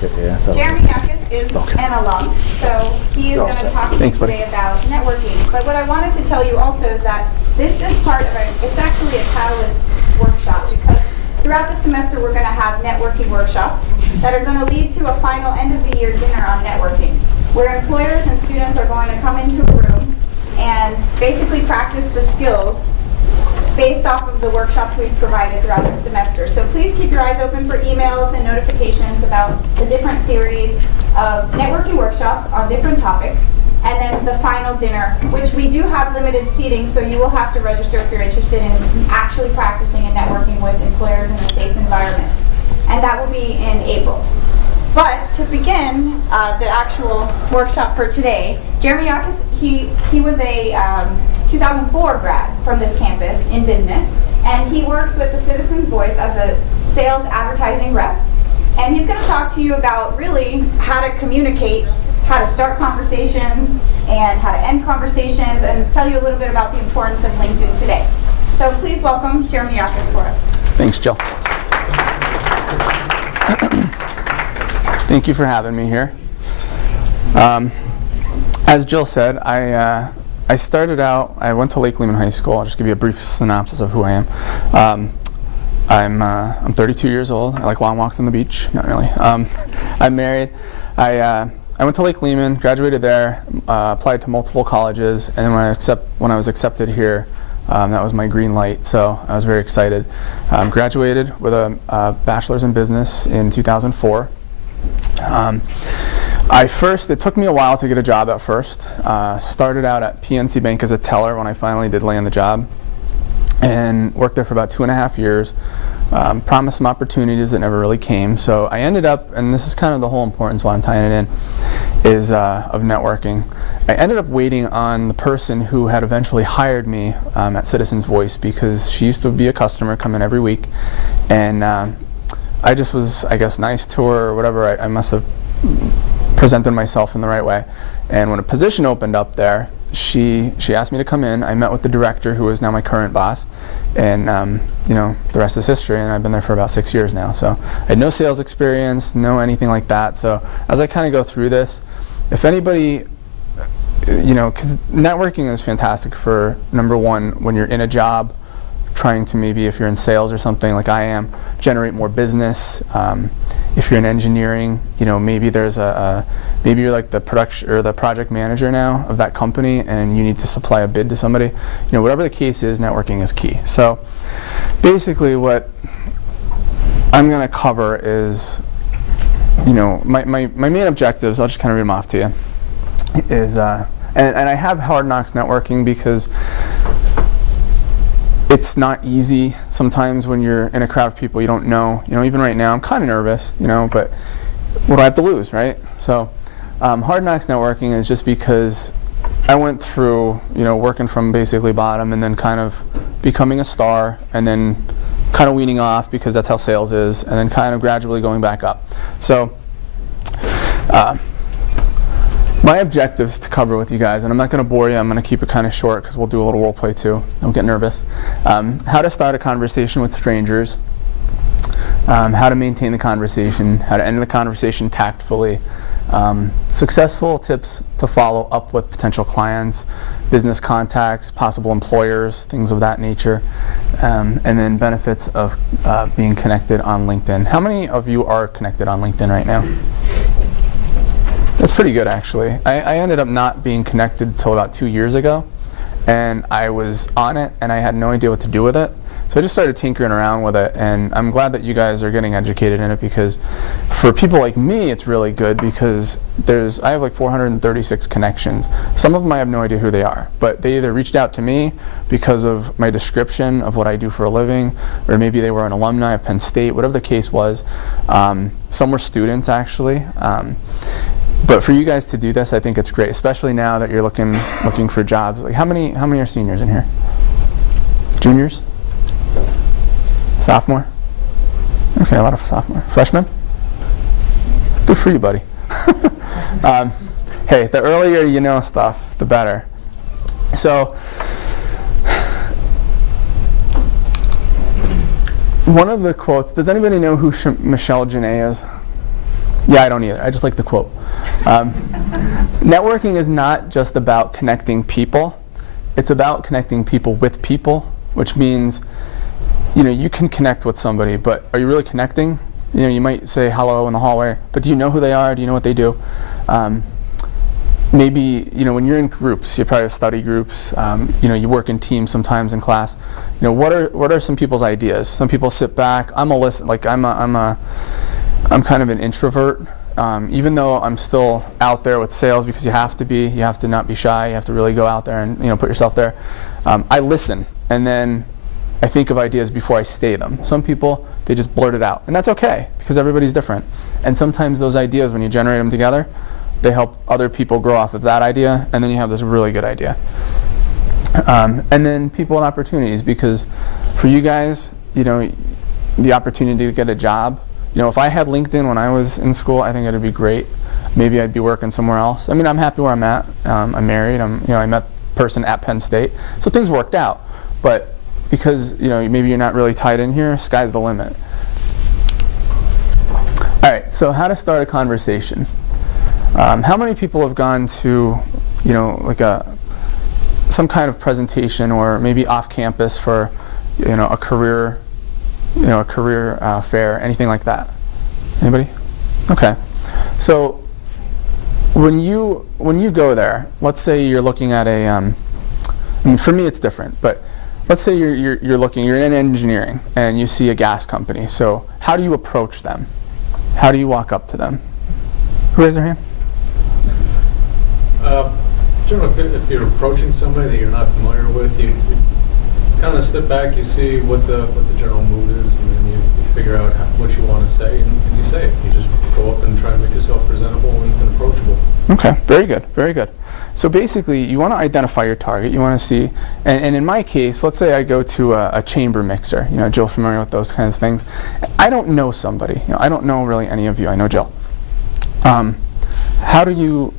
Jeremy Yakus is an alum, so he is going to talk to you today about networking. But what I wanted to tell you also is that this is part of it's actually a Catalyst workshop, because throughout the semester we're going to have networking workshops that are going to lead to a final end of the year dinner on networking, where employers and students are going to come into a room and basically practice the skills based off of the workshops we've provided throughout the semester. So please keep your eyes open for emails and notifications about the different series of networking workshops on different topics, and then the final dinner, which we do have limited seating, so you will have to register if you're interested in actually practicing and networking with employers in a safe environment. And that will be in April. But to begin the actual workshop for today, Jeremy Yakus, he was a 2004 grad from this campus in business, and he works with the Citizens Voice as a sales advertising rep. And he's going to talk to you about really how to communicate, how to start conversations, and how to end conversations, and tell you a little bit about the importance of LinkedIn today. So please welcome Jeremy Yakus for us. Thanks, Jill. Thank you for having me here. As Jill said, I started out, I went to Lake Lehman High School. I'll just give you a brief synopsis of who I am. I'm 32 years old. I like long walks on the beach. Not really. I'm married. I went to Lake Lehman, graduated there, applied to multiple colleges, and then when I was accepted here, that was my green light, so I was very excited. Graduated with a bachelor's in business in 2004. It took me a while to get a job at first. Started out at PNC Bank as a teller when I finally did land the job, and worked there for about 2.5 years. Promised some opportunities that never really came. So I ended up, and this is kind of the whole importance why I'm tying it in, is of networking. I ended up waiting on the person who had eventually hired me at Citizens Voice, because she used to be a customer, come in every week, and I just was, I guess, nice to her or whatever. I must have presented myself in the right way. And when a position opened up there, she asked me to come in. I met with the director, who is now my current boss, and the rest is history, and I've been there for about 6 years now. So I had no sales experience, no anything like that. So as I kind of go through this, if anybody, because networking is fantastic for, number one, when you're in a job, trying to maybe, if you're in sales or something like I am, generate more business. If you're in engineering, maybe there's maybe you're like the production or the project manager now of that company, and you need to supply a bid to somebody. Whatever the case is, networking is key. So basically what I'm going to cover is, my main objectives, I'll just kind of read them off to you, is, and I have Hard Knocks Networking because it's not easy sometimes when you're in a crowd of people you don't know. Even right now I'm kind of nervous, but what do I have to lose, right? So Hard Knocks Networking is just because I went through, working from basically bottom and then kind of becoming a star, and then kind of weaning off because that's how sales is, and then kind of gradually going back up. So my objectives to cover with you guys, and I'm not going to bore you, I'm going to keep it kind of short because we'll do a little role play too. Don't get nervous. How to start a conversation with strangers, how to maintain the conversation, how to end the conversation tactfully, successful tips to follow up with potential clients, business contacts, possible employers, things of that nature, and then benefits of being connected on LinkedIn. How many of you are connected on LinkedIn right now? That's pretty good, actually. I ended up not being connected till about 2 years ago, and I was on it and I had no idea what to do with it. So I just started tinkering around with it, and I'm glad that you guys are getting educated in it, because for people like me it's really good, because I have like 436 connections. Some of them I have no idea who they are, but they either reached out to me because of my description of what I do for a living, or maybe they were an alumni of Penn State, whatever the case was. Some were students, actually. But for you guys to do this, I think it's great, especially now that you're looking for jobs. Like how many are seniors in here? Juniors? Sophomore? Okay, a lot of sophomore. Freshmen? Good for you, buddy. Hey, the earlier you know stuff, the better. So one of the quotes, does anybody know who Michelle Janae is? Yeah, I don't either. I just like the quote. Networking is not just about connecting people. It's about connecting people with people, which means, you can connect with somebody, but are you really connecting? You might say hello in the hallway, but do you know who they are? Do you know what they do? Maybe, when you're in groups, you probably have study groups, you work in teams sometimes in class. What are some people's ideas? Some people sit back. I'm kind of an introvert. Even though I'm still out there with sales, because you have to not be shy, you have to really go out there and put yourself there. I listen, and then I think of ideas before I say them. Some people, they just blurt it out, and that's okay, because everybody's different. And sometimes those ideas, when you generate them together, they help other people grow off of that idea, and then you have this really good idea. And then people and opportunities, because for you guys, the opportunity to get a job, if I had LinkedIn when I was in school, I think it'd be great. Maybe I'd be working somewhere else. I'm happy where I'm at. I'm married. I met a person at Penn State, so things worked out. But because maybe you're not really tied in here, sky's the limit. All right. So how to start a conversation? How many people have gone to, like some kind of presentation, or maybe off campus for, a career fair, anything like that? Anybody? Okay. So when you go there, let's say you're looking at for me it's different, but let's say you're in engineering and you see a gas company. So how do you approach them? How do you walk up to them? Who raised their hand? Generally, if you're approaching somebody that you're not familiar with, you kind of sit back, you see what the general mood is, and then you figure out what you want to say, and you say it. You just go up and try to make yourself presentable and approachable. Okay, very good, very good. So basically, you want to identify your target. You want to see, and in my case, let's say I go to a chamber mixer. Jill's familiar with those kinds of things. I don't know somebody. I don't know really any of you. I know Jill. How do you,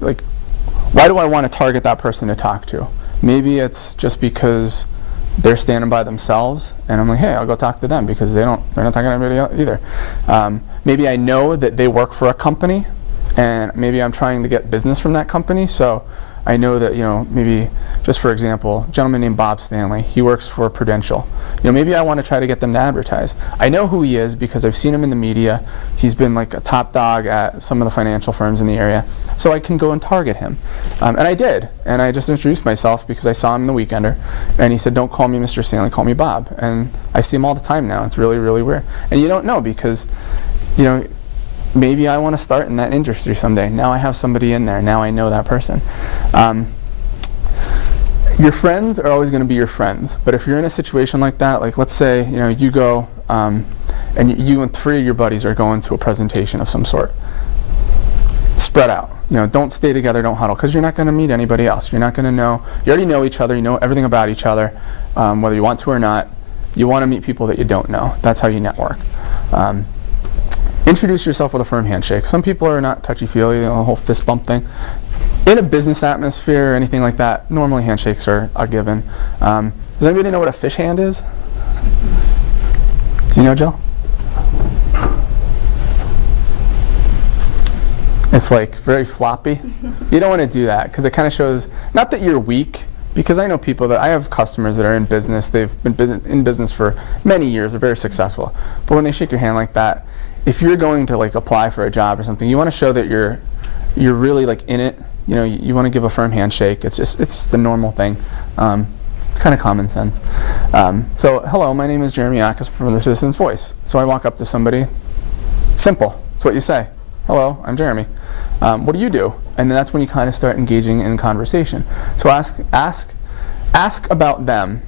why do I want to target that person to talk to? Maybe it's just because they're standing by themselves, and I'm like, hey, I'll go talk to them, because they're not talking to anybody else either. Maybe I know that they work for a company, and maybe I'm trying to get business from that company, so I know that, maybe, just for example, a gentleman named Bob Stanley, he works for Prudential. Maybe I want to try to get them to advertise. I know who he is because I've seen him in the media. He's been like a top dog at some of the financial firms in the area, so I can go and target him. And I did, and I just introduced myself because I saw him in the Weekender, and he said, don't call me Mr. Stanley, call me Bob. And I see him all the time now. It's really, really weird. And you don't know, because, maybe I want to start in that industry someday. Now I have somebody in there. Now I know that person. Your friends are always going to be your friends, but if you're in a situation like that, like let's say you go and you and 3 of your buddies are going to a presentation of some sort. Spread out. Don't stay together. Don't huddle, because you're not going to meet anybody else. You're not going to know. You already know each other. You know everything about each other, whether you want to or not. You want to meet people that you don't know. That's how you network. Introduce yourself with a firm handshake. Some people are not touchy-feely, the whole fist bump thing. In a business atmosphere or anything like that, normally handshakes are given. Does anybody know what a fish hand is? Do you know, Jill? It's like very floppy. You don't want to do that, because it kind of shows, not that you're weak, because I know people that, I have customers that are in business, they've been in business for many years, they're very successful. But when they shake your hand like that, if you're going to apply for a job or something, you want to show that you're really in it. You want to give a firm handshake. It's just the normal thing. It's kind of common sense. So hello, my name is Jeremy Yakus from the Citizen's Voice. So I walk up to somebody. Simple. It's what you say. Hello, I'm Jeremy. What do you do? And then that's when you kind of start engaging in conversation. So ask about them,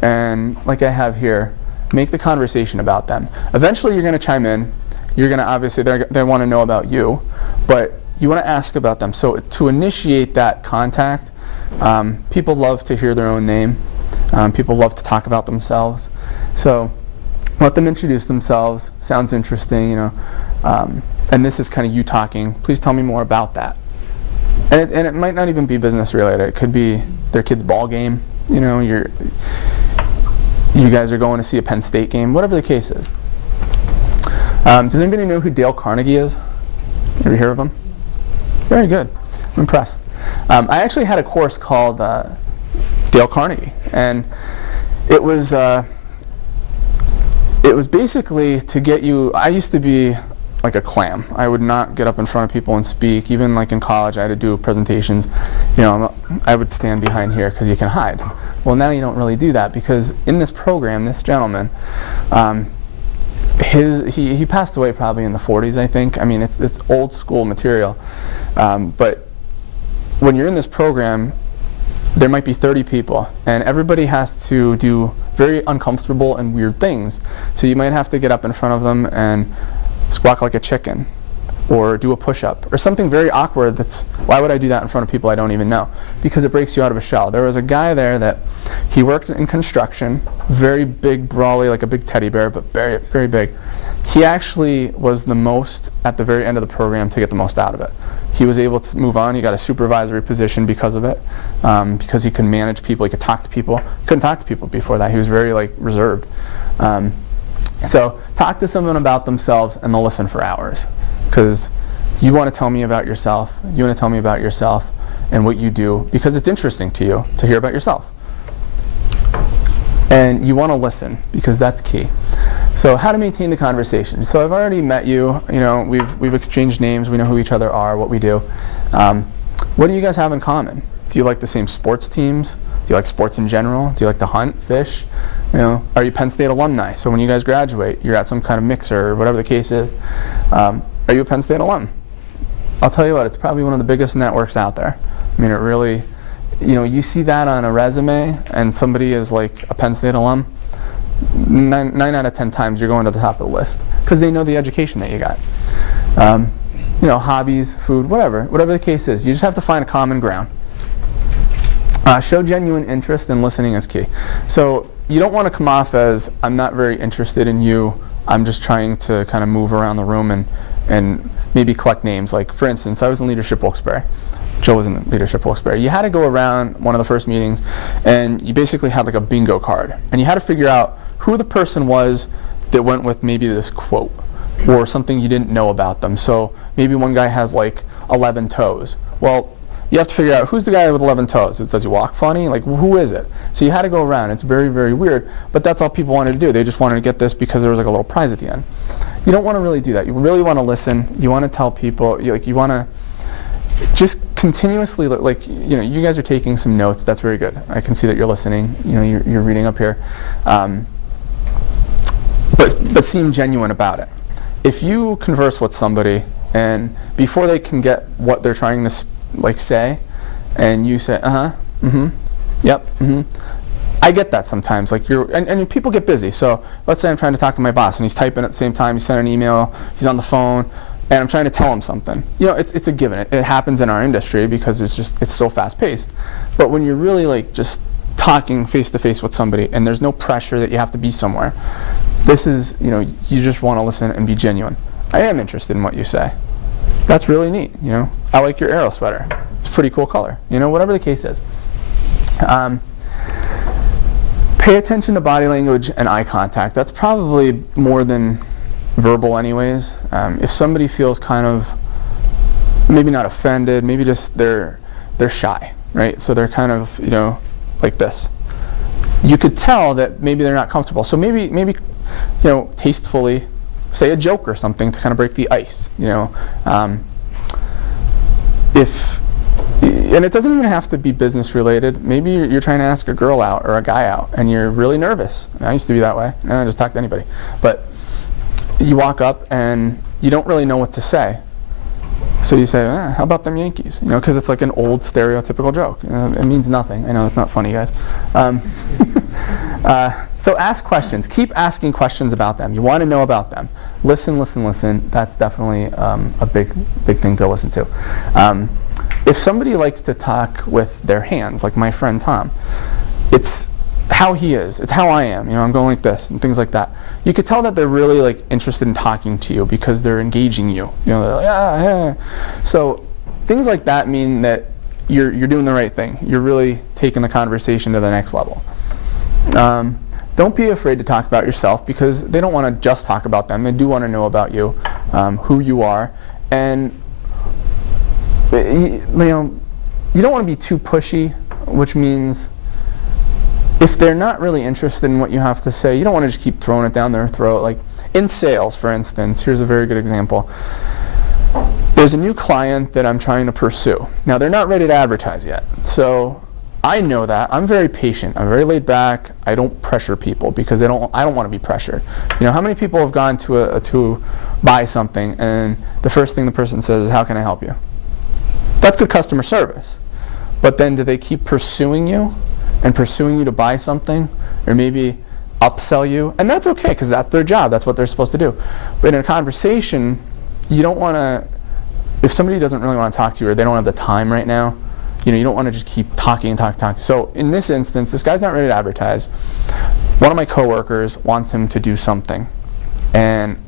and like I have here, make the conversation about them. Eventually you're going to chime in. You're going to, obviously, they want to know about you, but you want to ask about them. So to initiate that contact, people love to hear their own name. People love to talk about themselves. So let them introduce themselves. Sounds interesting, and this is kind of you talking. Please tell me more about that. And it might not even be business related. It could be their kid's ball game. You guys are going to see a Penn State game, whatever the case is. Does anybody know who Dale Carnegie is? Ever hear of them? Very good. I'm impressed. I actually had a course called Dale Carnegie, and it was basically to get you. I used to be like a clam. I would not get up in front of people and speak. Even like in college, I had to do presentations. I would stand behind here because you can hide. Well, now you don't really do that, because in this program, this gentleman, he passed away probably in the 40s, I think. I mean, it's old school material, but when you're in this program, there might be 30 people, and everybody has to do very uncomfortable and weird things. So you might have to get up in front of them and squawk like a chicken, or do a push-up, or something very awkward. Why would I do that in front of people I don't even know? Because it breaks you out of a shell. There was a guy there that he worked in construction, very big, brawly, like a big teddy bear, but very, very big. He actually was the most, at the very end of the program, to get the most out of it. He was able to move on. He got a supervisory position because of it, because he could manage people, he could talk to people. He couldn't talk to people before that. He was very reserved. So talk to someone about themselves and they'll listen for hours, because you want to tell me about yourself. You want to tell me about yourself and what you do, because it's interesting to you to hear about yourself. And you want to listen, because that's key. So how to maintain the conversation. So I've already met you. We've exchanged names. We know who each other are, what we do. What do you guys have in common? Do you like the same sports teams? Do you like sports in general? Do you like to hunt, fish? Are you Penn State alumni? So when you guys graduate, you're at some kind of mixer or whatever the case is. Are you a Penn State alum? I'll tell you what, it's probably one of the biggest networks out there. I mean, it really, you see that on a resume and somebody is like a Penn State alum, 9 out of 10 times you're going to the top of the list, because they know the education that you got. Hobbies, food, whatever the case is. You just have to find a common ground. Show genuine interest, and listening is key. So you don't want to come off as, I'm not very interested in you, I'm just trying to kind of move around the room and maybe collect names. Like, for instance, I was in leadership Wilkes-Barre. Joe was in leadership Wilkes-Barre. You had to go around one of the first meetings, and you basically had like a bingo card, and you had to figure out who the person was that went with maybe this quote or something you didn't know about them. So maybe one guy has like 11 toes. Well, you have to figure out who's the guy with 11 toes. Does he walk funny? Like, who is it? So you had to go around. It's very, very weird, but that's all people wanted to do. They just wanted to get this because there was like a little prize at the end. You don't want to really do that. You really want to listen. You want to tell people, you want to just continuously, you guys are taking some notes. That's very good. I can see that you're listening. You're reading up here. But seem genuine about it. If you converse with somebody and before they can get what they're trying to say, and you say, yep, I get that sometimes. And people get busy. So let's say I'm trying to talk to my boss and he's typing at the same time, he's sending an email, he's on the phone, and I'm trying to tell him something. It's a given. It happens in our industry because it's so fast paced. But when you're really just talking face to face with somebody and there's no pressure that you have to be somewhere, this is, you just want to listen and be genuine. I am interested in what you say. That's really neat. I like your arrow sweater. It's a pretty cool color. Whatever the case is. Pay attention to body language and eye contact. That's probably more than verbal anyways. If somebody feels kind of maybe not offended, maybe just they're shy, right? So they're kind of, like this. You could tell that maybe they're not comfortable. So maybe tastefully say a joke or something to kind of break the ice, and it doesn't even have to be business related. Maybe you're trying to ask a girl out or a guy out and you're really nervous. I used to be that way. I just talk to anybody. But you walk up and you don't really know what to say. So you say, how about them Yankees? Because it's like an old stereotypical joke. It means nothing. I know it's not funny, guys. So ask questions. Keep asking questions about them. You want to know about them. Listen. That's definitely a big thing to listen to. If somebody likes to talk with their hands, like my friend Tom, it's how he is. It's how I am. I'm going like this and things like that. You could tell that they're really interested in talking to you because they're engaging you. They're like, yeah. So things like that mean that you're doing the right thing. You're really taking the conversation to the next level. Don't be afraid to talk about yourself, because they don't want to just talk about them. They do want to know about you, who you are, and you don't want to be too pushy, which means if they're not really interested in what you have to say, you don't want to just keep throwing it down their throat. Like in sales, for instance, here's a very good example. There's a new client that I'm trying to pursue. Now, they're not ready to advertise yet. So I know that. I'm very patient. I'm very laid back. I don't pressure people because I don't want to be pressured. How many people have gone to buy something and the first thing the person says is, "How can I help you?" That's good customer service. But then do they keep pursuing you to buy something, or maybe upsell you? And that's okay, because that's their job. That's what they're supposed to do. But in a conversation, you don't want to, if somebody doesn't really want to talk to you or they don't have the time right now, you don't want to just keep talking and talking. So in this instance, this guy's not ready to advertise. One of my coworkers wants him to do something. And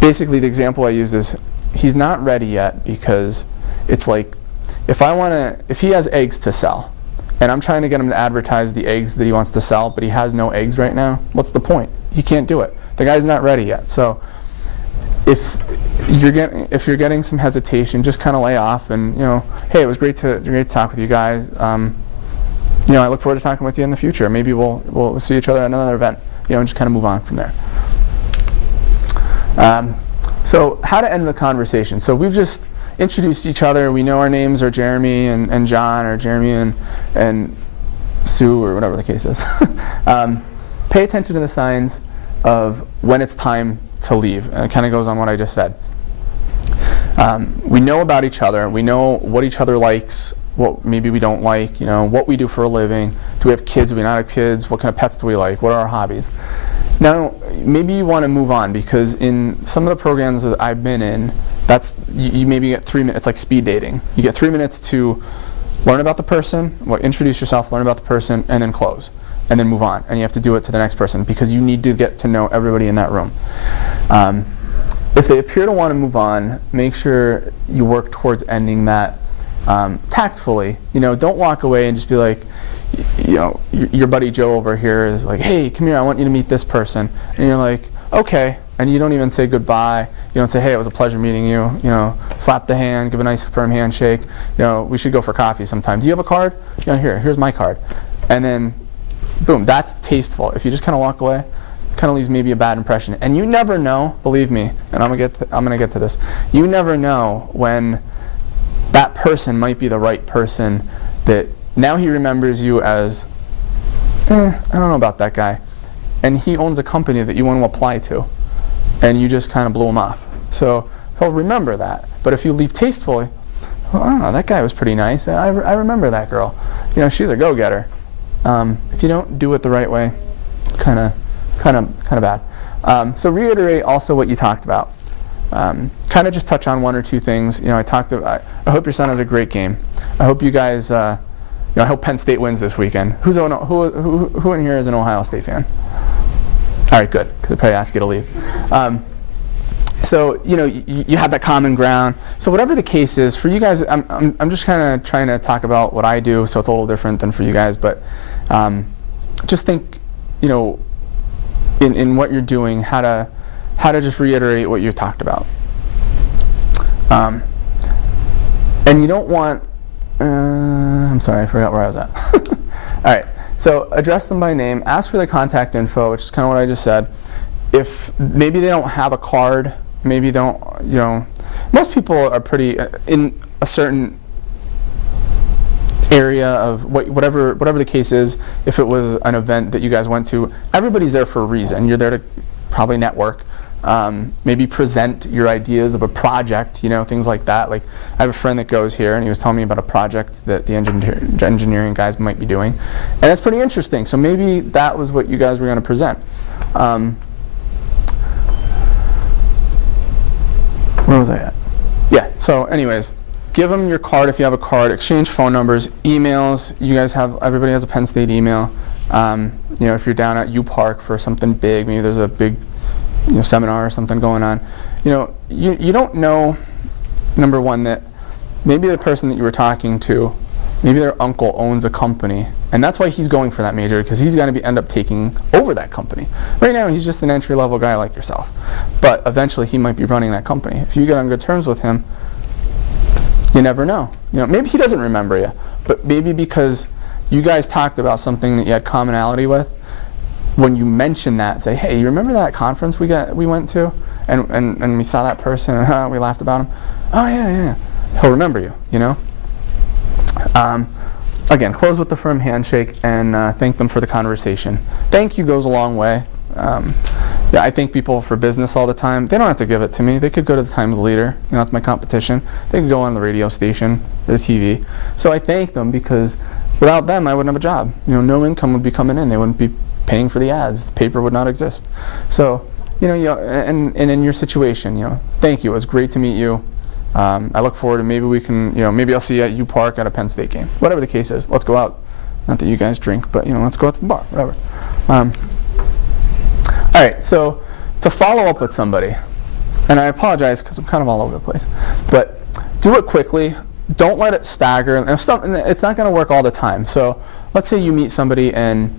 basically the example I use is, he's not ready yet, because it's like, if he has eggs to sell, and I'm trying to get him to advertise the eggs that he wants to sell, but he has no eggs right now, what's the point? He can't do it. The guy's not ready yet. So if you're getting some hesitation, just kind of lay off and, hey, it was great to talk with you guys. I look forward to talking with you in the future. Maybe we'll see each other at another event. And just kind of move on from there. So how to end the conversation. So we've just introduced each other. We know our names are Jeremy and John, or Jeremy and Sue, or whatever the case is. Pay attention to the signs of when it's time to leave. And it kind of goes on what I just said. We know about each other. We know what each other likes, what maybe we don't like, what we do for a living. Do we have kids? Do we not have kids? What kind of pets do we like? What are our hobbies? Now, maybe you want to move on, because in some of the programs that I've been in, you maybe get 3 minutes. It's like speed dating. You get 3 minutes to learn about the person, introduce yourself, learn about the person, and then close, and then move on. And you have to do it to the next person, because you need to get to know everybody in that room. If they appear to want to move on, make sure you work towards ending that tactfully. Don't walk away and just be like, your buddy Joe over here is like, "Hey, come here, I want you to meet this person." And you're like, "Okay." And you don't even say goodbye. You don't say, "Hey, it was a pleasure meeting you." Slap the hand, give a nice firm handshake. We should go for coffee sometime. Do you have a card? Here's my card. And then, boom, that's tasteful. If you just kind of walk away, it kind of leaves maybe a bad impression. And you never know, believe me, and I'm gonna get to this. You never know when that person might be the right person that now he remembers you as, I don't know about that guy. And he owns a company that you want to apply to. And you just kind of blew him off. So he'll remember that. But if you leave tastefully, that guy was pretty nice. I remember that girl. She's a go-getter. If you don't do it the right way, kind of bad. So reiterate also what you talked about. Kind of just touch on one or two things. I hope your son has a great game. I hope you guys. I hope Penn State wins this weekend. Who in here is an Ohio State fan? All right, good, because I'd probably ask you to leave. So you have that common ground. So whatever the case is for you guys, I'm just kind of trying to talk about what I do, so it's a little different than for you guys. But just think, in what you're doing, how to just reiterate what you talked about. And you don't want. I'm sorry, I forgot where I was at. All right. So address them by name, ask for their contact info, which is kind of what I just said. If maybe they don't have a card, maybe they don't, most people are pretty, in a certain area of whatever the case is. If it was an event that you guys went to, everybody's there for a reason. You're there to probably network, maybe present your ideas of a project, things like that. Like I have a friend that goes here, and he was telling me about a project that the engineering guys might be doing, and that's pretty interesting. So maybe that was what you guys were going to present. Where was I at? Yeah. So anyways, give them your card if you have a card. Exchange phone numbers, emails. You guys everybody has a Penn State email. If you're down at U Park for something big, maybe there's a big seminar or something going on. You don't know, number one, that maybe the person that you were talking to, maybe their uncle owns a company, and that's why he's going for that major, because he's going to end up taking over that company. Right now, he's just an entry-level guy like yourself, but eventually he might be running that company. If you get on good terms with him, You never know. Maybe he doesn't remember you, but maybe because you guys talked about something that you had commonality with, when you mention that, say, hey, you remember that conference we went to, and we saw that person, and we laughed about him? Oh, yeah. He'll remember you, Again, close with the firm handshake and thank them for the conversation. Thank you goes a long way. I thank people for business all the time. They don't have to give it to me. They could go to the Times Leader. That's my competition. They could go on the radio station or the TV. So I thank them because without them, I wouldn't have a job. No income would be coming in. They wouldn't be paying for the ads. The paper would not exist. So, and in your situation, thank you. It was great to meet you. I look forward to maybe we can, maybe I'll see you at U Park at a Penn State game. Whatever the case is, let's go out. Not that you guys drink, but let's go out to the bar, whatever. All right, so to follow up with somebody, and I apologize because I'm kind of all over the place, but do it quickly. Don't let it stagger. And it's not going to work all the time. So let's say you meet somebody and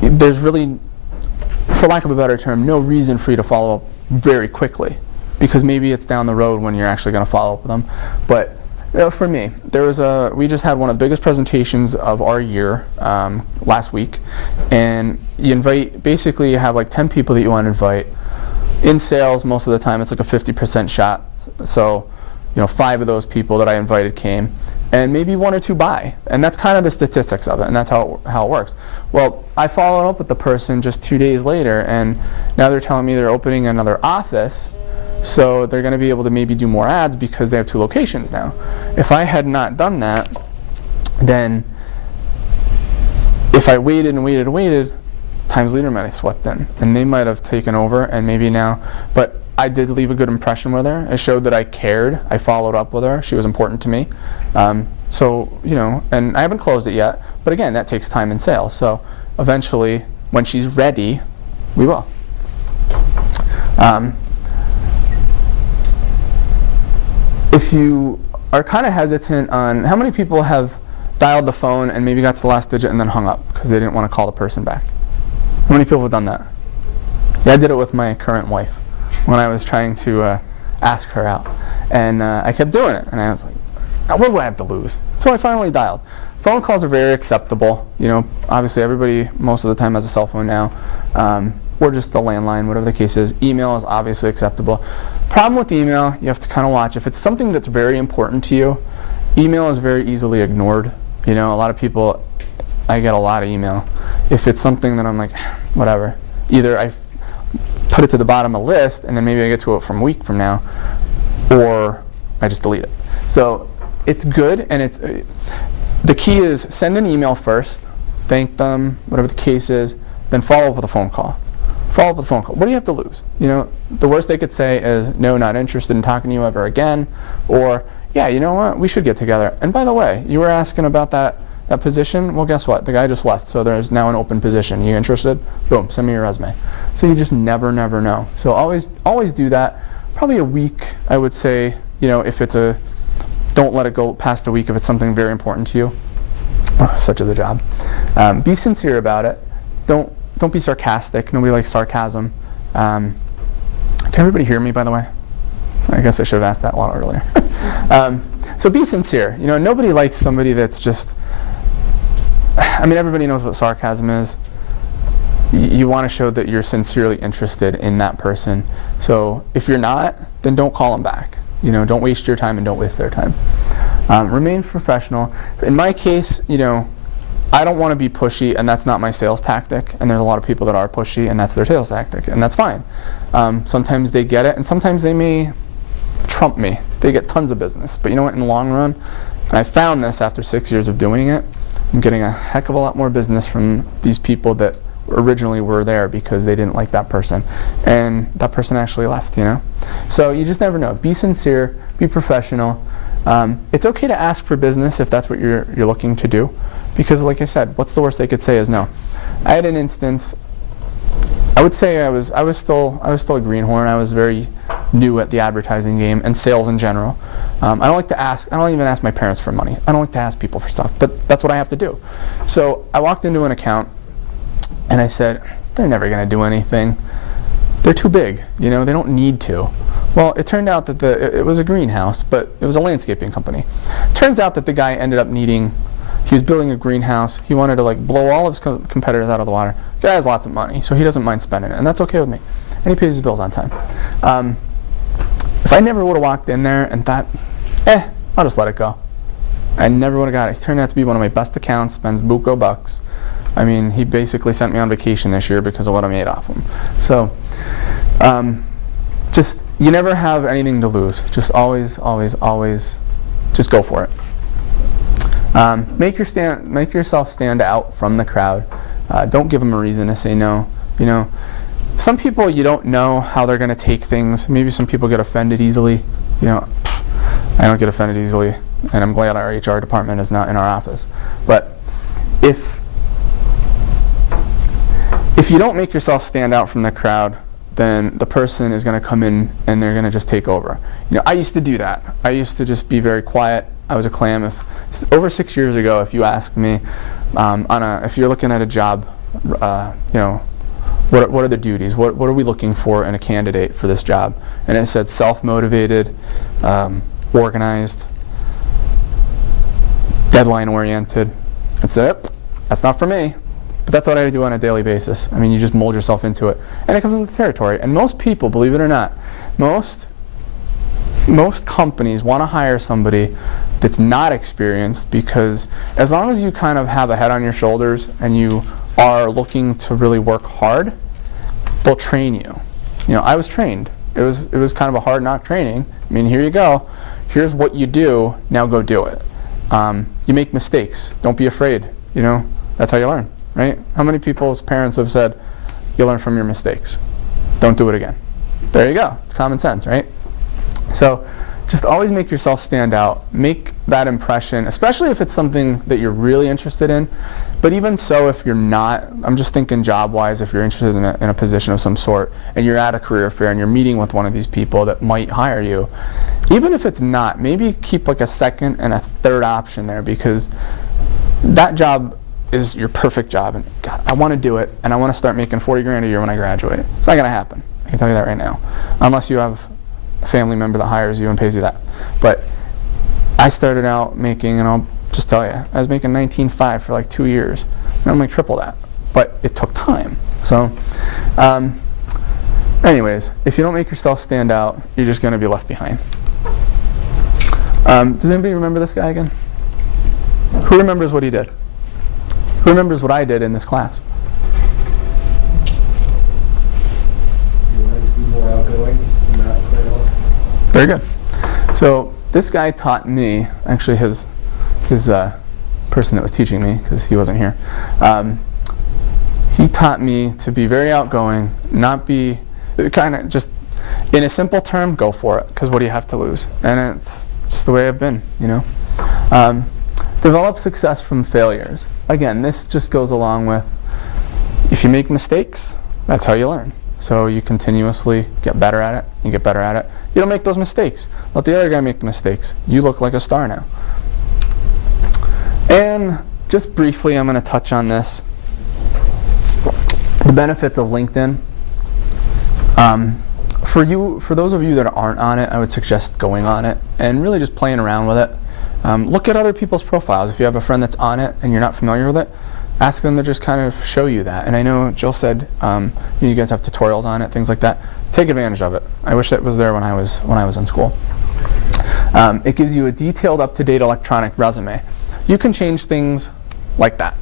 there's really, for lack of a better term, no reason for you to follow up very quickly, because maybe it's down the road when you're actually going to follow up with them. But for me, we just had one of the biggest presentations of our year last week, and you have like 10 people that you want to invite. In sales, most of the time it's like a 50% shot. So, 5 of those people that I invited came, and maybe 1 or 2 buy, and that's kind of the statistics of it, and that's how it works. Well, I followed up with the person just 2 days later, and now they're telling me they're opening another office. So they're going to be able to maybe do more ads because they have 2 locations now. If I had not done that, then if I waited, Times Leader might have swept in, and they might have taken over, and maybe now. But I did leave a good impression with her. It showed that I cared. I followed up with her. She was important to me. So, and I haven't closed it yet. But again, that takes time in sales. So eventually, when she's ready, we will. If you are kind of hesitant on, how many people have dialed the phone and maybe got to the last digit and then hung up because they didn't want to call the person back? How many people have done that? Yeah, I did it with my current wife when I was trying to ask her out. And I kept doing it. And I was like, what do I have to lose? So I finally dialed. Phone calls are very acceptable. Obviously everybody most of the time has a cell phone now. Or just the landline, whatever the case is. Email is obviously acceptable. Problem with email, you have to kind of watch. If it's something that's very important to you, email is very easily ignored. A lot of people, I get a lot of email. If it's something that I'm like, whatever, either I put it to the bottom of the list and then maybe I get to it from a week from now, or I just delete it. So it's good, and the key is send an email first, thank them, whatever the case is, then follow up with a phone call. Follow up with a phone call. What do you have to lose? The worst they could say is, no, not interested in talking to you ever again, or, yeah, you know what, we should get together. And by the way, you were asking about that position. Well, guess what? The guy just left, so there's now an open position. You interested? Boom, send me your resume. So you just never know. So always do that. Probably a week, I would say, if it's don't let it go past a week if it's something very important to you, such as a job. Be sincere about it. Don't be sarcastic. Nobody likes sarcasm. Can everybody hear me, by the way? I guess I should have asked that a lot earlier. So be sincere. Nobody likes somebody that's just, everybody knows what sarcasm is. You want to show that you're sincerely interested in that person. So if you're not, then don't call them back. Don't waste your time and don't waste their time. Remain professional. In my case, I don't want to be pushy, and that's not my sales tactic. And there's a lot of people that are pushy, and that's their sales tactic, and that's fine. Sometimes they get it, and sometimes they may trump me. They get tons of business. But you know what, in the long run, and I found this after 6 years of doing it, I'm getting a heck of a lot more business from these people that originally were there because they didn't like that person. And that person actually left, So you just never know. Be sincere, be professional. It's okay to ask for business if that's what you're looking to do. Because like I said, what's the worst they could say is no. I had an instance, I would say I was still a greenhorn. I was very new at the advertising game and sales in general. I don't even ask my parents for money. I don't like to ask people for stuff, but that's what I have to do. So I walked into an account and I said, they're never going to do anything. They're too big, they don't need to. Well, it turned out that it was a greenhouse, but it was a landscaping company. Turns out that the guy ended up needing, he was building a greenhouse. He wanted to like blow all of his competitors out of the water. The guy has lots of money, so he doesn't mind spending it, and that's okay with me. And he pays his bills on time. If I never would have walked in there and thought, I'll just let it go, I never would have got it. He turned out to be one of my best accounts, spends buco bucks. I mean, he basically sent me on vacation this year because of what I made off him. So, just, you never have anything to lose. Just always, always, always, just go for it. Make yourself stand out from the crowd. Don't give them a reason to say no. You know, some people you don't know how they're going to take things. Maybe some people get offended easily. You know, I don't get offended easily, and I'm glad our HR department is not in our office. But if you don't make yourself stand out from the crowd, then the person is going to come in and they're going to just take over. You know, I used to do that. I used to just be very quiet. I was a clam. Over 6 years ago, if you asked me, if you're looking at a job, you know, what are the duties? What are we looking for in a candidate for this job? And it said self-motivated, organized, deadline-oriented. I said, that's not for me. But that's what I do on a daily basis. I mean, you just mold yourself into it. And it comes with the territory. And most people, believe it or not, most companies want to hire somebody that's not experienced, because as long as you kind of have a head on your shoulders and you are looking to really work hard, they'll train you. You know, I was trained. It was kind of a hard knock training. I mean, here you go. Here's what you do. Now go do it. You make mistakes. Don't be afraid. You know, that's how you learn. Right? How many people's parents have said, you learn from your mistakes. Don't do it again. There you go. It's common sense, right? So just always make yourself stand out. Make that impression, especially if it's something that you're really interested in. But even so, if you're not, I'm just thinking job-wise, if you're interested in a position of some sort, and you're at a career fair and you're meeting with one of these people that might hire you, even if it's not, maybe keep like a second and a third option there, because that job is your perfect job, and God, I want to do it, and I want to start making 40 grand a year when I graduate. It's not going to happen. I can tell you that right now, unless you have a family member that hires you and pays you that. But I started out making, and I'll just tell you, I was making $19,500 for like 2 years. And I'm like triple that, but it took time. So, anyways, if you don't make yourself stand out, you're just going to be left behind. Does anybody remember this guy again? Who remembers what he did? Who remembers what I did in this class? You like to be more outgoing and not play off. Very good. So this guy taught me, actually his person that was teaching me, because he wasn't here, he taught me to be very outgoing, not be, kind of just, in a simple term, go for it, because what do you have to lose? And it's just the way I've been, you know. Develop success from failures. Again, this just goes along with, if you make mistakes, that's how you learn. So you continuously get better at it, you get better at it. You don't make those mistakes. Let the other guy make the mistakes. You look like a star now. And just briefly, I'm going to touch on this. The benefits of LinkedIn. For those of you that aren't on it, I would suggest going on it and really just playing around with it. Look at other people's profiles. If you have a friend that's on it and you're not familiar with it, ask them to just kind of show you that. And I know Jill said you guys have tutorials on it, things like that. Take advantage of it. I wish it was there when I was in school. It gives you a detailed, up-to-date electronic resume. You can change things like that.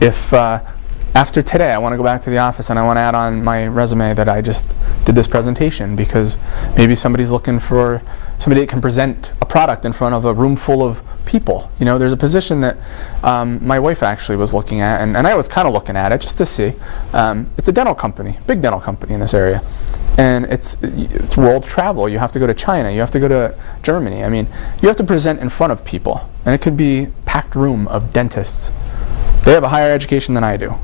If after today I want to go back to the office and I want to add on my resume that I just did this presentation, because maybe somebody's looking for somebody that can present a product in front of a room full of people. You know, there's a position that my wife actually was looking at, and I was kind of looking at it just to see. It's a dental company, big dental company in this area. And it's world travel. You have to go to China. You have to go to Germany. I mean, you have to present in front of people. And it could be a packed room of dentists. They have a higher education than I do.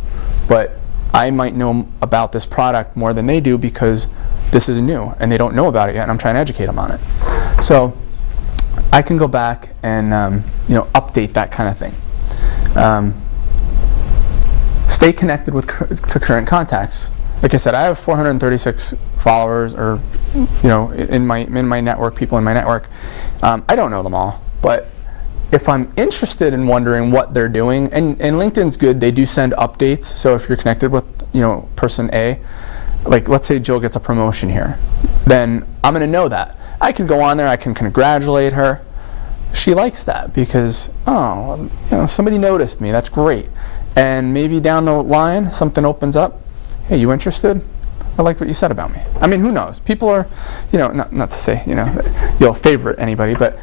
But I might know about this product more than they do because this is new and they don't know about it yet, and I'm trying to educate them on it. So I can go back and update that kind of thing. Stay connected to current contacts. like I said, I have 436 followers, or in my network, people in my network. I don't know them all, but if I'm interested in wondering what they're doing, and LinkedIn's good, they do send updates. So if you're connected with person A, like let's say Jill gets a promotion here, then I'm going to know that. I can go on there, I can congratulate her. She likes that because, somebody noticed me. That's great. And maybe down the line, something opens up. Hey, you interested? I liked what you said about me. I mean, who knows? People are, not to say, you'll favorite anybody, but,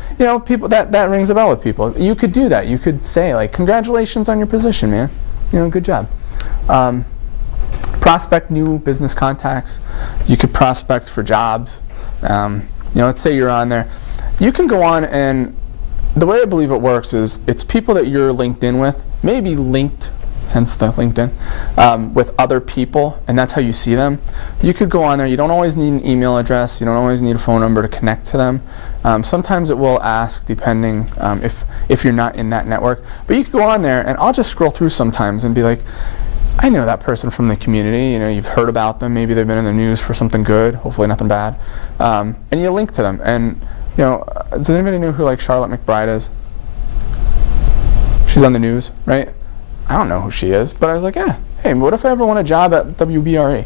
people, that rings a bell with people. You could do that. You could say, like, congratulations on your position, man. Good job. Prospect new business contacts. You could prospect for jobs. Let's say you're on there. You can go on, and the way I believe it works is it's people that you're linked in with, maybe linked, hence the LinkedIn, with other people, and that's how you see them. You could go on there. You don't always need an email address. You don't always need a phone number to connect to them. Sometimes it will ask, depending if you're not in that network. But you could go on there, and I'll just scroll through sometimes and be like, I know that person from the community. You've heard about them. Maybe they've been in the news for something good, hopefully nothing bad. And you link to them. And does anybody know who Charlotte McBride is? She's on the news, right? I don't know who she is, but I was like, yeah, hey, what if I ever want a job at WBRE?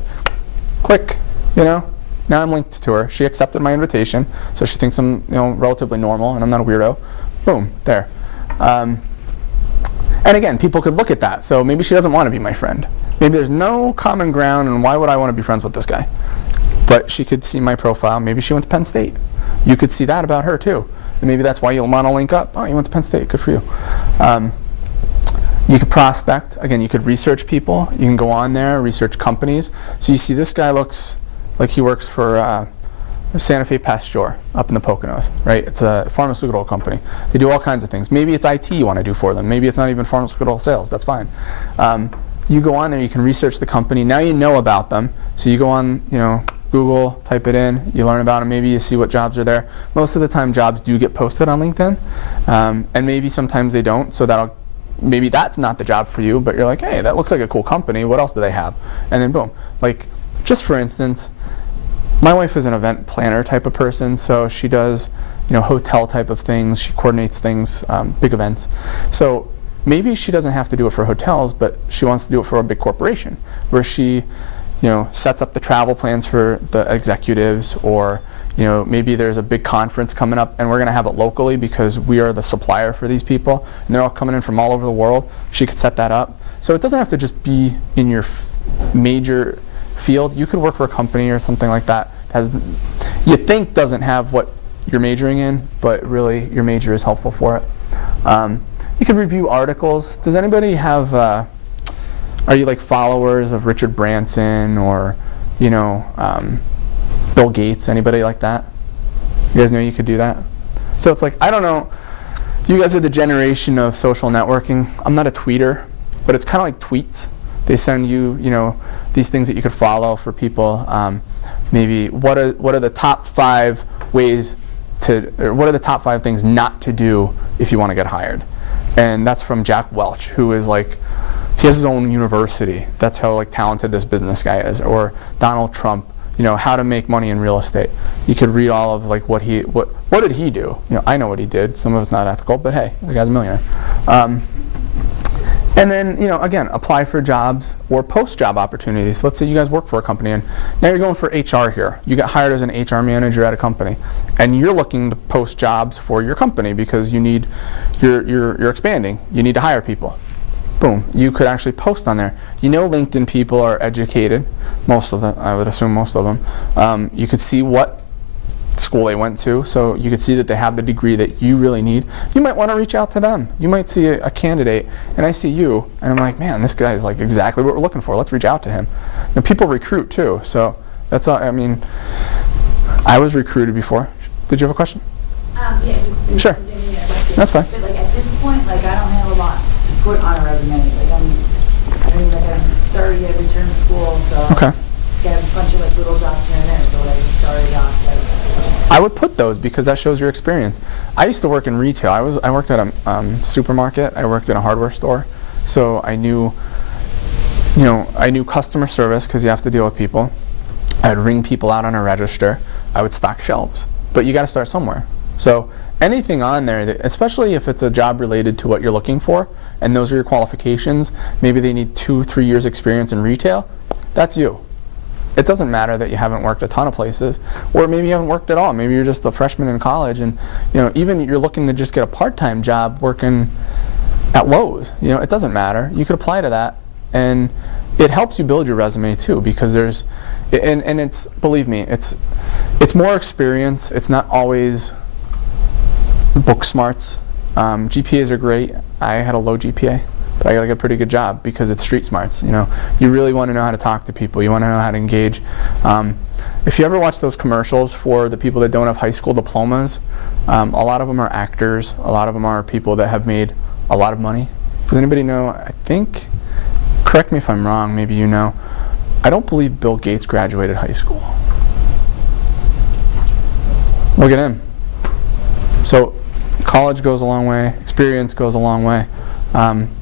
Click, now I'm linked to her. She accepted my invitation, so she thinks I'm, relatively normal and I'm not a weirdo. Boom, there. And again, people could look at that. So maybe she doesn't want to be my friend. Maybe there's no common ground, and why would I want to be friends with this guy? But she could see my profile. Maybe she went to Penn State. You could see that about her too. And maybe that's why you'll want to link up. Oh, you went to Penn State. Good for you. You could prospect. Again, you could research people. You can go on there, research companies. So you see this guy looks like he works for Santa Fe Pasteur up in the Poconos, right? It's a pharmaceutical company. They do all kinds of things. Maybe it's IT you want to do for them. Maybe it's not even pharmaceutical sales. That's fine. You go on there, you can research the company. Now you know about them. So you go on, Google, type it in, you learn about them, maybe you see what jobs are there. Most of the time jobs do get posted on LinkedIn, and maybe sometimes they don't, so maybe that's not the job for you, but you're like, hey, that looks like a cool company, what else do they have? And then boom. Like, just for instance, my wife is an event planner type of person, so she does, hotel type of things, she coordinates things, big events. So maybe she doesn't have to do it for hotels, but she wants to do it for a big corporation, where she sets up the travel plans for the executives, or maybe there's a big conference coming up and we're going to have it locally because we are the supplier for these people and they're all coming in from all over the world. She could set that up. So it doesn't have to just be in your major field. You could work for a company or something like that you think doesn't have what you're majoring in, but really your major is helpful for it. You could review articles. Does anybody have are you followers of Richard Branson or Bill Gates, anybody like that? You guys know you could do that? So it's I don't know, you guys are the generation of social networking. I'm not a tweeter, but it's kind of like tweets. They send you, these things that you could follow for people. Maybe what are the top 5 ways or what are the top 5 things not to do if you want to get hired? And that's from Jack Welch, who is he has his own university. That's how talented this business guy is. Or Donald Trump, how to make money in real estate. You could read all of what did he do? I know what he did. Some of it's not ethical, but hey, the guy's a millionaire. And then, again, apply for jobs or post-job opportunities. Let's say you guys work for a company and now you're going for HR here. You get hired as an HR manager at a company and you're looking to post jobs for your company because you're expanding. You need to hire people. Boom, you could actually post on there. LinkedIn people are educated, most of them, I would assume most of them. You could see what school they went to, so you could see that they have the degree that you really need. You might want to reach out to them. You might see a candidate, and I see you, and I'm like, man, this guy is exactly what we're looking for. Let's reach out to him. People recruit too, so that's all. I mean, I was recruited before. Did you have a question? Yeah. Sure. That's fine. But at this point, I don't have a lot to put on a resume. I'm 30, I returned to school, so okay. Got a bunch of little jobs here and there, so I just started off I would put those because that shows your experience. I used to work in retail. I worked at a supermarket. I worked in a hardware store, so I knew I knew customer service because you have to deal with people. I'd ring people out on a register. I would stock shelves. But you got to start somewhere. So anything on there, that, especially if it's a job related to what you're looking for, and those are your qualifications, maybe they need 2-3 years experience in retail, that's you. It doesn't matter that you haven't worked a ton of places, or maybe you haven't worked at all. Maybe you're just a freshman in college, and even you're looking to just get a part-time job working at Lowe's. It doesn't matter. You could apply to that, and it helps you build your resume too, because there's, and it's, believe me, it's more experience. It's not always book smarts. GPAs are great. I had a low GPA, but I got to get a pretty good job because it's street smarts. You really want to know how to talk to people. You want to know how to engage. If you ever watch those commercials for the people that don't have high school diplomas, a lot of them are actors. A lot of them are people that have made a lot of money. Does anybody know? I think, correct me if I'm wrong, maybe you know, I don't believe Bill Gates graduated high school. Look at him. So college goes a long way, experience goes a long way.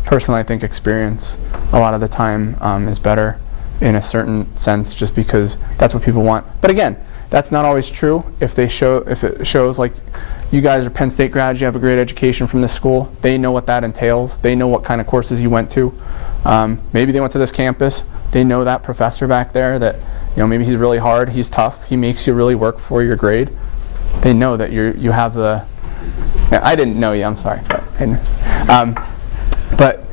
Personally, I think experience a lot of the time is better in a certain sense, just because that's what people want. But again, that's not always true. If it shows like you guys are Penn State grads, you have a great education from this school, they know what that entails. They know what kind of courses you went to. Maybe they went to this campus. They know that professor back there that maybe he's really hard, he's tough, he makes you really work for your grade. They know that you have the. I didn't know you. I'm sorry, but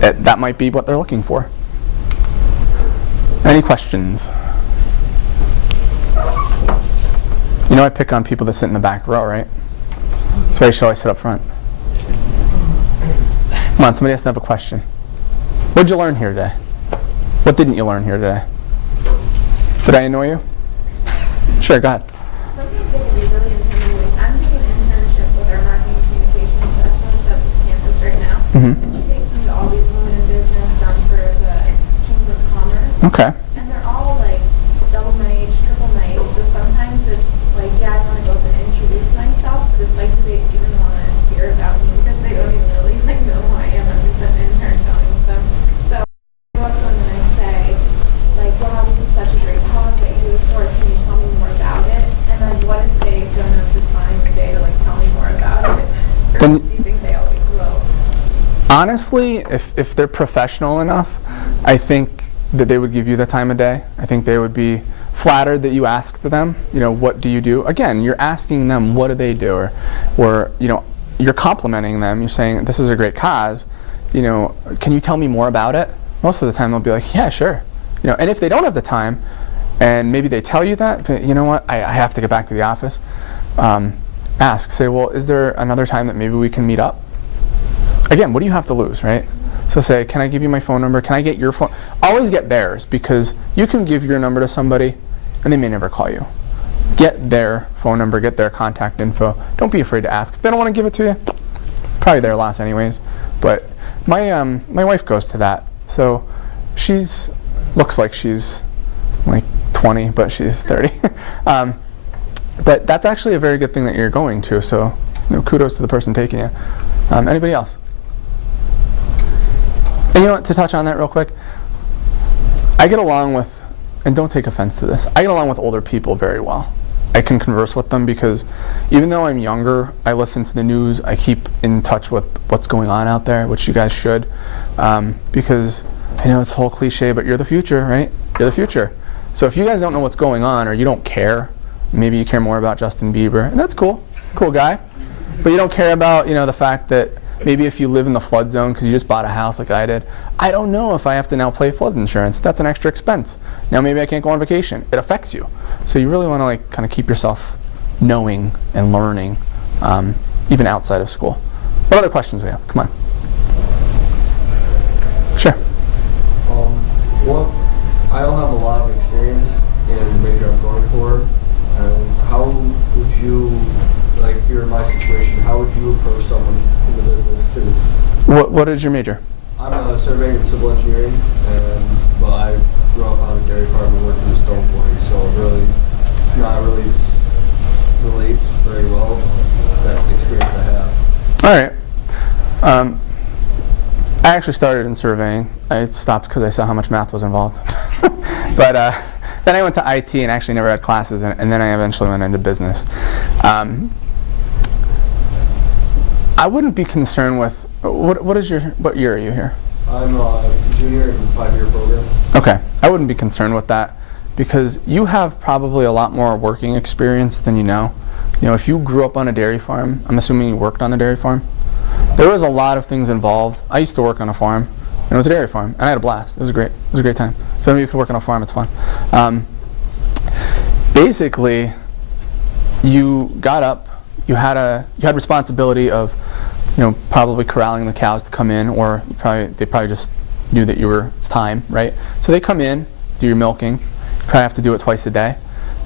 that might be what they're looking for. Any questions? I pick on people that sit in the back row, right? That's why I should always sit up front. Come on, somebody has to have a question. What did you learn here today? What didn't you learn here today? Did I annoy you? Sure, go ahead. Something that can be really intimidating. I'm doing an internship with our marketing and communications specialist at this campus right now. Mm-hmm. And she takes me to all these women in business, some for the Chamber of Commerce. Okay. And they're all like double my age, triple my age. So sometimes it's like, yeah, I want to go up and introduce myself, but it's like, do they even want to hear about me because they don't even really know who I am. I'm just an intern talking with them. So I go up to them and I say, like, wow, this is such a great cause that you do this for. Can you tell me more about it? And then what if they don't have the time of day to tell me more about it? Or Then, do you think they always will? honestly, if they're professional enough, I think that they would give you the time of day. I think they would be flattered that you asked them, what do you do? Again, you're asking them, what do they do? Or you're complimenting them. You're saying, this is a great cause. Can you tell me more about it? Most of the time they'll be like, yeah, sure. And if they don't have the time, and maybe they tell you that, but you know what, I have to get back to the office, say, well, is there another time that maybe we can meet up? Again, what do you have to lose, right? So say, can I give you my phone number? Can I get your phone? Always get theirs, because you can give your number to somebody and they may never call you. Get their phone number, get their contact info. Don't be afraid to ask. If they don't want to give it to you, probably their loss anyways. But my wife goes to that. So looks like she's like 20, but she's 30. But that's actually a very good thing that you're going to. So kudos to the person taking you. Anybody else? And to touch on that real quick, I get along with, and don't take offense to this, I get along with older people very well. I can converse with them because even though I'm younger, I listen to the news, I keep in touch with what's going on out there, which you guys should, because I know it's a whole cliche, but you're the future, right? You're the future. So if you guys don't know what's going on, or you don't care, maybe you care more about Justin Bieber, and that's cool, cool guy, but you don't care about the fact that maybe if you live in the flood zone because you just bought a house like I did, I don't know if I have to now pay flood insurance. That's an extra expense. Now maybe I can't go on vacation. It affects you. So you really want to kind of keep yourself knowing and learning, even outside of school. What other questions we have? Come on. Sure. Well, I don't have a lot of experience in the major I'm going for. How would you, if you're in my situation, how would you approach someone in the business? What is your major? I'm a surveying and civil engineering, but I grew up on a dairy farm and worked in the stone quarry, so it relates very well. That's the experience I have. All right. I actually started in surveying. I stopped because I saw how much math was involved. But then I went to IT and actually never had classes, and then I eventually went into business. I wouldn't be concerned with, what year are you here? I'm a junior in a 5-year program. Okay, I wouldn't be concerned with that because you have probably a lot more working experience than you know. You know, if you grew up on a dairy farm, I'm assuming you worked on the dairy farm. There was a lot of things involved. I used to work on a farm, and it was a dairy farm, and I had a blast. It was great. It was a great time. If any of you could work on a farm, it's fun. Basically, you got up. You had responsibility of, you know, probably corralling the cows to come in, or they probably just knew that it's time, right? So they come in, do your milking. You probably have to do it twice a day.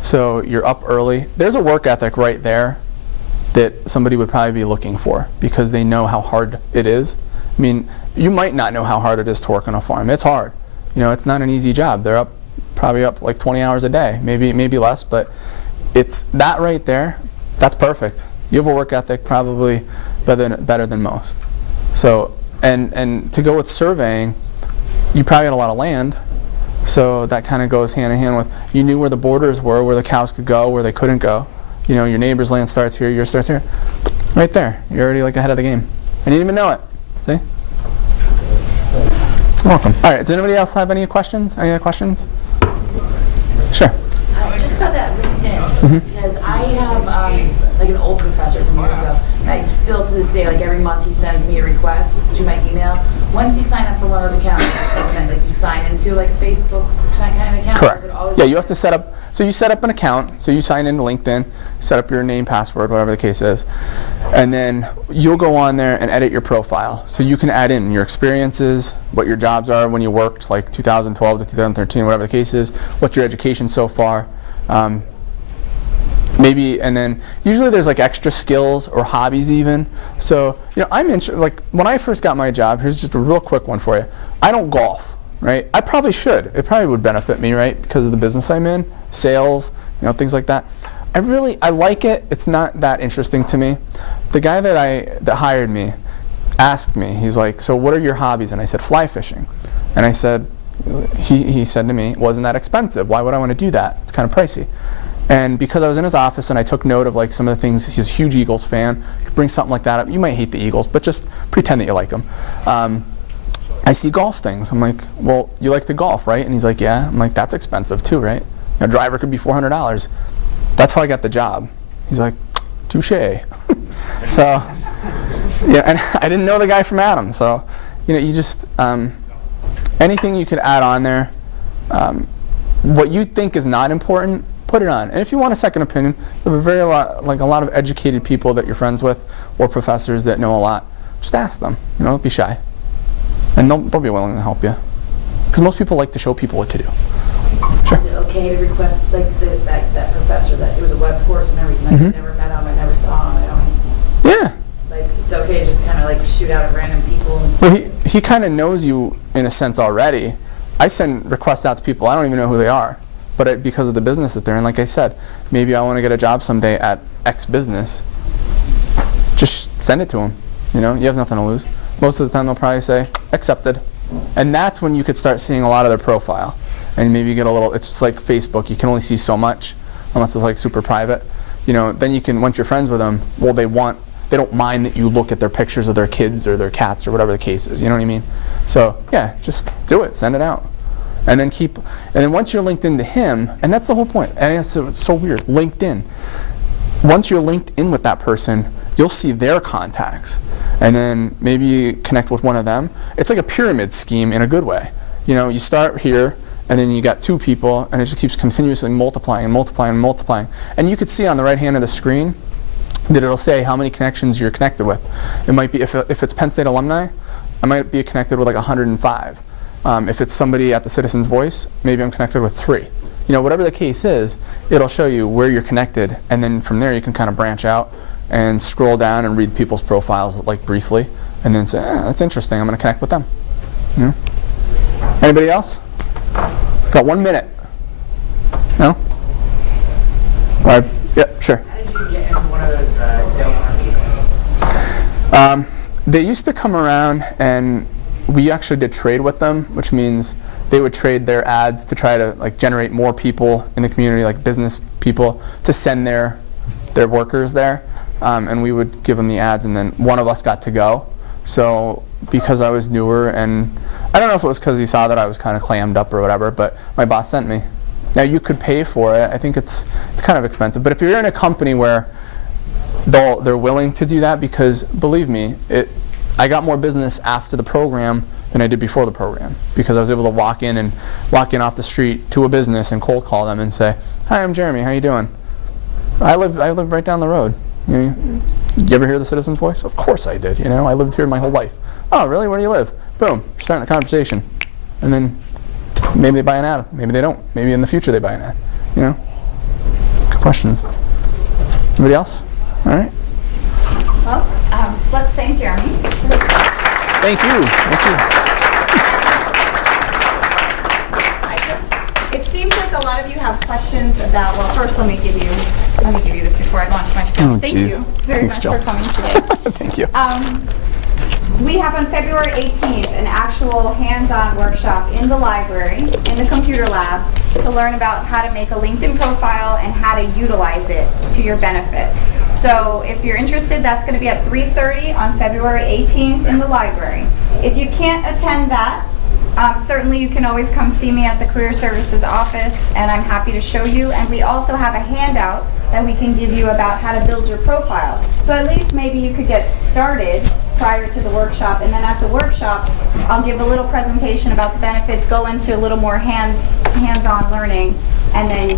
So you're up early. There's a work ethic right there that somebody would probably be looking for because they know how hard it is. I mean, you might not know how hard it is to work on a farm. It's hard. You know, it's not an easy job. They're probably up like 20 hours a day, maybe less, but it's that right there. That's perfect. You have a work ethic probably better than most. So, and to go with surveying, you probably had a lot of land. So that kind of goes hand in hand with, you knew where the borders were, where the cows could go, where they couldn't go. You know, your neighbor's land starts here, yours starts here. Right there. You're already like ahead of the game. And you didn't even know it. See? You're welcome. All right, does anybody else have any questions? Any other questions? Sure. I just got that LinkedIn because I have like an old professor from years ago, and I still to this day, like every month he sends me a request to my email. Once you sign up for one of those accounts, it's something that like you sign into like a Facebook kind of account. Correct. Yeah, you have to set up. So you set up an account. So you sign into LinkedIn, set up your name, password, whatever the case is, and then you'll go on there and edit your profile. So you can add in your experiences, what your jobs are when you worked, like 2012 to 2013, whatever the case is. What's your education so far? Maybe, and then usually there's like extra skills or hobbies even. So, you know, I'm interested, like when I first got my job, here's just a real quick one for you. I don't golf, right? I probably should. It probably would benefit me, right? Because of the business I'm in, sales, you know, things like that. I like it. It's not that interesting to me. The guy that hired me asked me, he's like, so what are your hobbies? And I said, fly fishing. And I said, he said to me, it wasn't that expensive. Why would I want to do that? It's kind of pricey. And because I was in his office and I took note of like some of the things, he's a huge Eagles fan, you could bring something like that up. You might hate the Eagles, but just pretend that you like them. I see golf things. I'm like, well, you like to golf, right? And he's like, yeah. I'm like, that's expensive too, right? A driver could be $400. That's how I got the job. He's like, touche. So, yeah, and I didn't know the guy from Adam. So, you know, you just, anything you could add on there, what you think is not important, put it on. And if you want a second opinion, you have a lot of educated people that you're friends with or professors that know a lot. Just ask them. You know, don't be shy. And they'll be willing to help you. Because most people like to show people what to do. Sure. Is it okay to request like that professor that it was a web course and everything? Like, I never met him, I never saw him, I don't. Yeah. Like it's okay to just kind of like shoot out at random people. Well, he kind of knows you in a sense already. I send requests out to people. I don't even know who they are. But because of the business that they're in, like I said, maybe I want to get a job someday at X business. Just send it to them. You know, you have nothing to lose. Most of the time they'll probably say, accepted. And that's when you could start seeing a lot of their profile. And maybe you get a little, it's just like Facebook, you can only see so much, unless it's like super private. You know, then you can, once you're friends with them, well, they don't mind that you look at their pictures of their kids or their cats or whatever the case is, you know what I mean? So, yeah, just do it, send it out. And then once you're linked into him, and that's the whole point, and it's so weird, LinkedIn. Once you're linked in with that person, you'll see their contacts. And then maybe you connect with one of them. It's like a pyramid scheme in a good way. You know, you start here, and then you got 2 people, and it just keeps continuously multiplying and multiplying and multiplying. And you could see on the right hand of the screen that it'll say how many connections you're connected with. It might be, if it's Penn State alumni, I might be connected with like 105. If it's somebody at the Citizen's Voice, maybe I'm connected with 3. You know, whatever the case is, it'll show you where you're connected, and then from there you can kind of branch out and scroll down and read people's profiles like briefly, and then say, that's interesting, I'm going to connect with them. You know? Anybody else? Got 1 minute. No? All right. Yeah, sure. How did you get into one of those Dale Carnegie classes? They used to come around and we actually did trade with them, which means they would trade their ads to try to like generate more people in the community, like business people, to send their workers there, and we would give them the ads, and then one of us got to go. So because I was newer, and I don't know if it was because he saw that I was kind of clammed up or whatever, but my boss sent me. Now you could pay for it. I think it's kind of expensive, but if you're in a company where they're willing to do that, because believe me, I got more business after the program than I did before the program, because I was able to walk in off the street to a business and cold call them and say, "Hi, I'm Jeremy. How you doing? I live right down the road. You ever hear the Citizen's Voice? Of course I did. I lived here my whole life. Oh, really? Where do you live? Boom. You're starting the conversation, and then maybe they buy an ad. Maybe they don't. Maybe in the future they buy an ad. Good questions. Anybody else? All right. Well, let's thank Jeremy. Thank you. Thank you. It seems like a lot of you have questions about. Well, first let me give you this before I go on to my spiel. Thank you very much for coming today. Thank you. We have on February 18th an actual hands-on workshop in the library, in the computer lab, to learn about how to make a LinkedIn profile and how to utilize it to your benefit. So if you're interested, that's going to be at 3:30 on February 18th in the library. If you can't attend that, certainly you can always come see me at the Career Services office, and I'm happy to show you. And we also have a handout that we can give you about how to build your profile. So at least maybe you could get started prior to the workshop, and then at the workshop I'll give a little presentation about the benefits, go into a little more hands-on learning, and then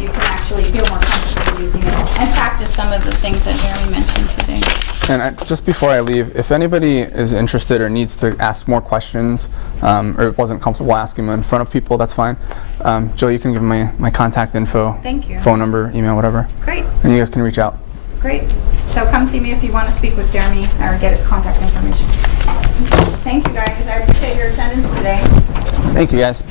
you can actually feel more comfortable using it and practice some of the things that Jeremy mentioned today. And just before I leave, if anybody is interested or needs to ask more questions, or wasn't comfortable asking them in front of people, that's fine. Jill, you can give me my contact info. Thank you. Phone number, email, whatever. Great. And you guys can reach out. Great. So come see me if you want to speak with Jeremy or get his contact information. Thank you guys. I appreciate your attendance today. Thank you guys.